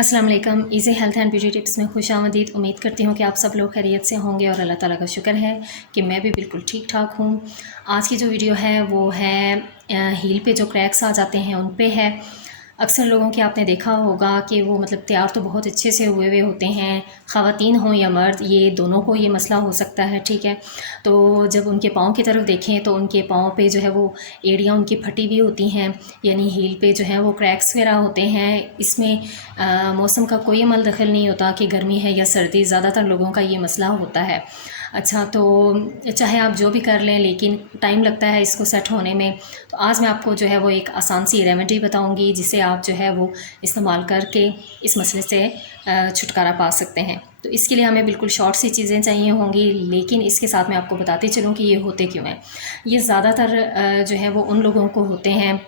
अस्सलाम वालेकुम। Easy health and beauty tips में खुशामदीद। उम्मीद करती हूँ कि आप सब लोग खैरियत से होंगे और अल्लाह ताला का शुक्र है कि मैं भी बिल्कुल ठीक ठाक हूँ। आज की जो वीडियो है वो है हील पे जो क्रैक्स आ जाते हैं उन पे है। अक्सर लोगों के आपने देखा होगा कि वो मतलब तैयार तो बहुत अच्छे से हुए होते हैं, ख़वातीन हों या मर्द, ये दोनों को ये मसला हो सकता है, ठीक है। तो जब उनके पाँव की तरफ देखें तो उनके पाँव पे जो है वो एड़ियाँ उनकी फटी हुई होती हैं, यानी हील पे जो है वो क्रैक्स वगैरह होते हैं। इसमें मौसम का कोई अमल दखल नहीं होता कि गर्मी है या सर्दी, ज़्यादातर लोगों का ये मसला होता है। अच्छा, तो चाहे आप जो भी कर लें लेकिन टाइम लगता है इसको सेट होने में। तो आज मैं आपको जो है वो एक आसान सी रेमेडी बताऊंगी जिसे आप जो है वो इस्तेमाल करके इस मसले से छुटकारा पा सकते हैं। तो इसके लिए हमें बिल्कुल शॉर्ट सी चीज़ें चाहिए होंगी, लेकिन इसके साथ मैं आपको बताती चलूँ कि ये होते क्यों हैं। ये ज़्यादातर जो है वो उन लोगों को होते हैं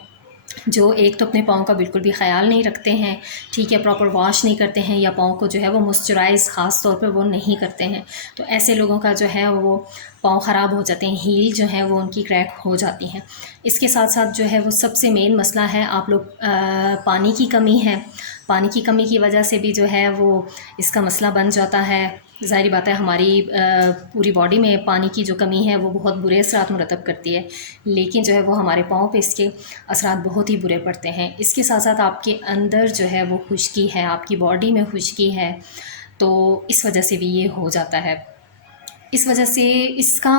जो एक तो अपने पाँव का बिल्कुल भी ख़याल नहीं रखते हैं, ठीक है, प्रॉपर वॉश नहीं करते हैं, या पाँव को जो है वो मॉइस्चराइज़ ख़ास तौर पे वो नहीं करते हैं। तो ऐसे लोगों का जो है वो पाँव ख़राब हो जाते हैं, हील जो है वो उनकी क्रैक हो जाती हैं। इसके साथ साथ जो है वो सबसे मेन मसला है आप लोग पानी की कमी है। पानी की कमी की वजह से भी जो है वो इसका मसला बन जाता है। ज़ाहिर बात है हमारी पूरी बॉडी में पानी की जो कमी है वो बहुत बुरे असरात मुरतब करती है, लेकिन जो है वो हमारे पाँव पे इसके असरात बहुत ही बुरे पड़ते हैं। इसके साथ साथ आपके अंदर जो है वो खुश्की है, आपकी बॉडी में खुश्की है, तो इस वजह से भी ये हो जाता है। इस वजह से इसका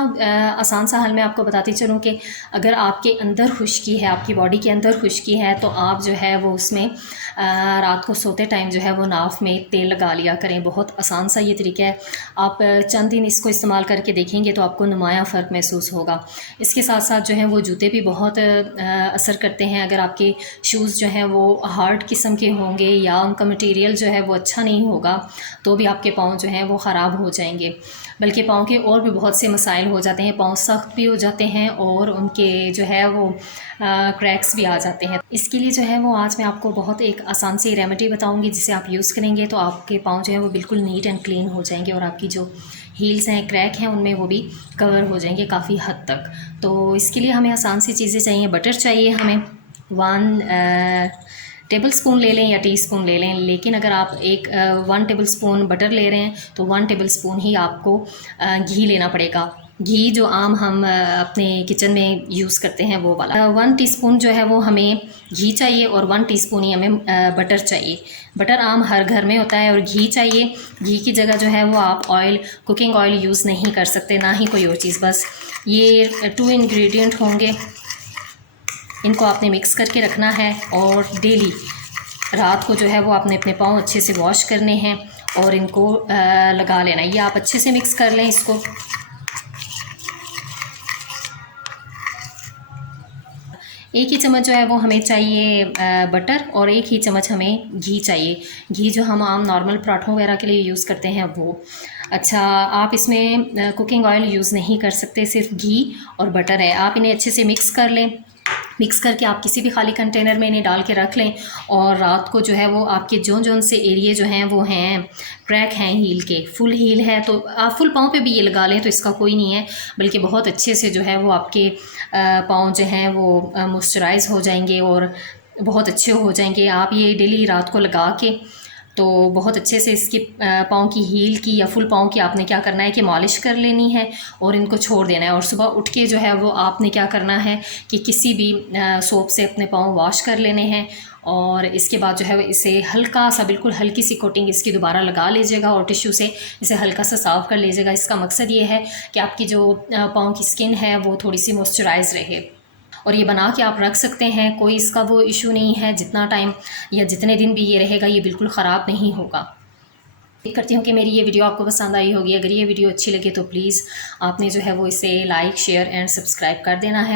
आसान सा हल मैं आपको बताती चलूँ कि अगर आपके अंदर खुश्की है, आपकी बॉडी के अंदर खुश्की है, तो आप जो है वो उसमें रात को सोते टाइम जो है वो नाफ में तेल लगा लिया करें। बहुत आसान सा ये तरीका है। आप चंद दिन इसको इस्तेमाल करके देखेंगे तो आपको नुमाया फ़र्क महसूस होगा। इसके साथ साथ जो है वो जूते भी बहुत असर करते हैं। अगर आपके शूज़ जो हैं वो हार्ड किस्म के होंगे या उनका मटेरियल जो है वो अच्छा नहीं होगा, तो भी आपके पाँव जो हैं वो ख़राब हो जाएंगे। बल्कि पाँव के और भी बहुत से मसाइल हो जाते हैं, पाँव सख्त भी हो जाते हैं और उनके जो है वो क्रैक्स भी आ जाते हैं। इसके लिए जो है वो आज मैं आपको बहुत एक आसान सी रेमेडी बताऊंगी जिसे आप यूज़ करेंगे तो आपके पाँव जो है वो बिल्कुल नीट एंड क्लीन हो जाएंगे और आपकी जो हील्स हैं, क्रैक हैं, उनमें वो भी कवर हो जाएंगे काफ़ी हद तक। तो इसके लिए हमें आसान सी चीज़ें चाहिए। बटर चाहिए हमें 1 टेबल स्पून ले लें या टीस्पून ले लें, लेकिन अगर आप 1 टेबल स्पून बटर ले रहे हैं तो 1 टेबल स्पून ही आपको घी लेना पड़ेगा। घी जो आम हम अपने किचन में यूज़ करते हैं वो वाला। 1 टीस्पून जो है वो हमें घी चाहिए और 1 टीस्पून ही हमें बटर चाहिए। बटर आम हर घर में होता है और घी चाहिए। घी की जगह जो है वो आप ऑयल, कुकिंग ऑयल यूज़ नहीं कर सकते, ना ही कोई और चीज़। बस ये 2 इंग्रेडिएंट होंगे, इनको आपने मिक्स करके रखना है और डेली रात को जो है वो आपने अपने पाँव अच्छे से वॉश करने हैं और इनको लगा लेना है। ये आप अच्छे से मिक्स कर लें इसको। एक ही चम्मच जो है वो हमें चाहिए बटर और एक ही चम्मच हमें घी चाहिए। घी जो हम आम नॉर्मल पराठों वगैरह के लिए यूज़ करते हैं वो। अच्छा, आप इसमें कुकिंग ऑयल यूज़ नहीं कर सकते, सिर्फ घी और बटर है। आप इन्हें अच्छे से मिक्स कर लें। मिक्स करके आप किसी भी खाली कंटेनर में इन्हें डाल के रख लें और रात को जो है वो आपके जौन से एरिए जो हैं वो हैं क्रैक हैं हील के, फुल हील है तो आप फुल पाँव पे भी ये लगा लें तो इसका कोई नहीं है, बल्कि बहुत अच्छे से जो है वो आपके पाँव जो हैं वो मॉइस्चराइज़ हो जाएंगे और बहुत अच्छे हो जाएंगे। आप ये डेली रात को लगा के तो बहुत अच्छे से इसकी पाँव की हील की या फुल पाँव की आपने क्या करना है कि मालिश कर लेनी है और इनको छोड़ देना है। और सुबह उठ के जो है वो आपने क्या करना है कि किसी भी सोप से अपने पाँव वॉश कर लेने हैं और इसके बाद जो है इसे हल्का सा, बिल्कुल हल्की सी कोटिंग इसकी दोबारा लगा लीजिएगा और टिश्यू से इसे हल्का सा साफ़ कर लीजिएगा। इसका मकसद ये है कि आपकी जो पाँव की स्किन है वो थोड़ी सी मॉइस्चराइज रहे और ये बना के आप रख सकते हैं। कोई इसका वो इशू नहीं है, जितना टाइम या जितने दिन भी ये रहेगा ये बिल्कुल ख़राब नहीं होगा। उम्मीद करती हूँ कि मेरी ये वीडियो आपको पसंद आई होगी। अगर ये वीडियो अच्छी लगे तो प्लीज़ आपने जो है वो इसे लाइक, शेयर एंड सब्सक्राइब कर देना है।